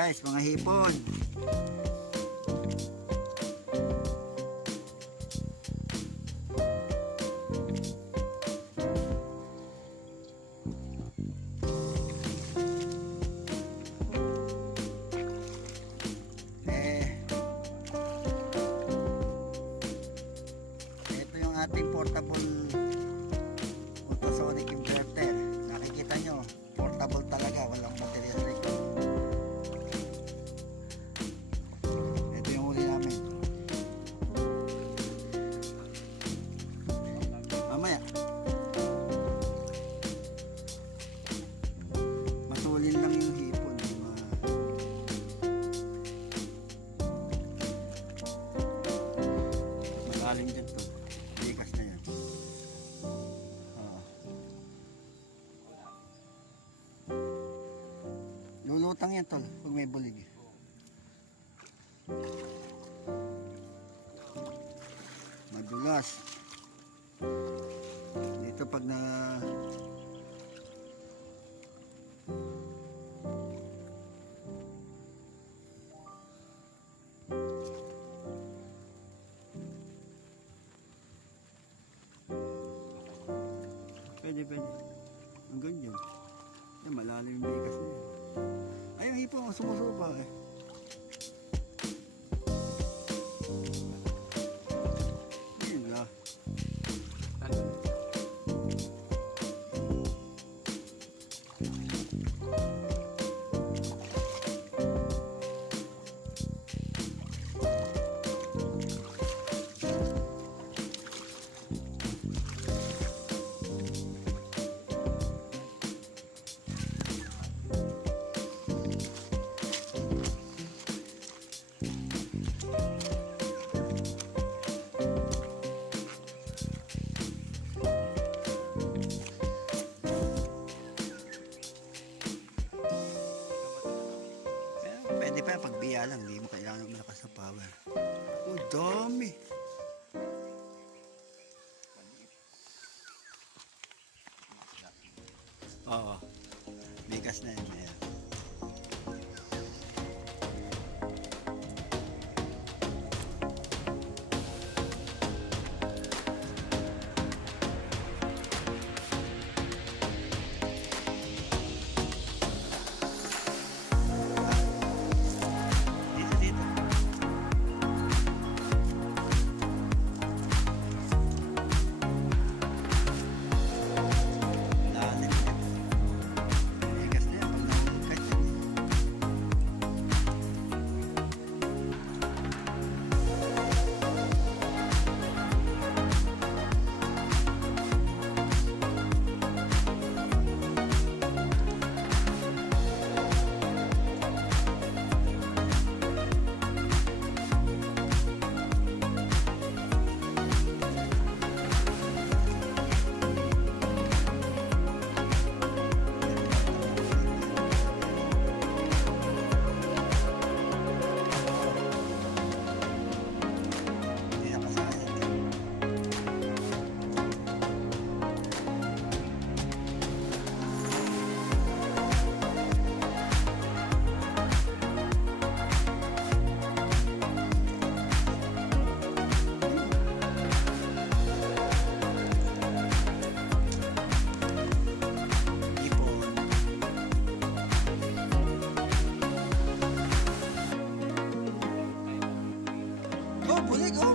guys, mga hipon. Ito yung ating portable ultrasonic inverter. Nakikita nyo, portable talaga, walang material rig. Ito yung huli namin. Mamaya matulin lang yung hipon. Magaling dyan to, likas na yan. Lulutang yan tol pag may bulig. Madulas dito pag na pwede hanggang dyan. Yan, malalim yung bigas na yan. Ay, yung hipon sumusupa eh. Yun lang. Pwede pa pagbiya lang, hindi mo kailangan malakas na power. Oh, dami! Oo, bigas na yun. Ayan. Oh, bulig! Oh!